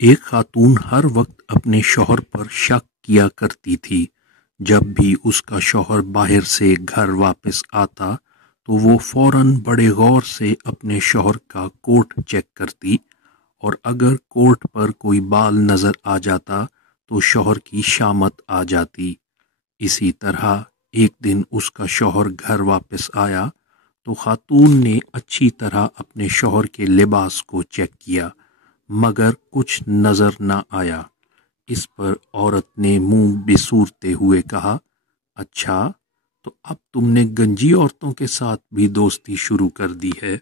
ایک خاتون ہر وقت اپنے شوہر پر شک کیا کرتی تھی۔ جب بھی اس کا شوہر باہر سے گھر واپس آتا تو وہ فوراً بڑے غور سے اپنے شوہر کا کوٹ چیک کرتی، اور اگر کوٹ پر کوئی بال نظر آ جاتا تو شوہر کی شامت آ جاتی۔ اسی طرح ایک دن اس کا شوہر گھر واپس آیا تو خاتون نے اچھی طرح اپنے شوہر کے لباس کو چیک کیا، مگر کچھ نظر نہ آیا۔ اس پر عورت نے منہ بسورتے ہوئے کہا، اچھا، تو اب تم نے گنجی عورتوں کے ساتھ بھی دوستی شروع کر دی ہے؟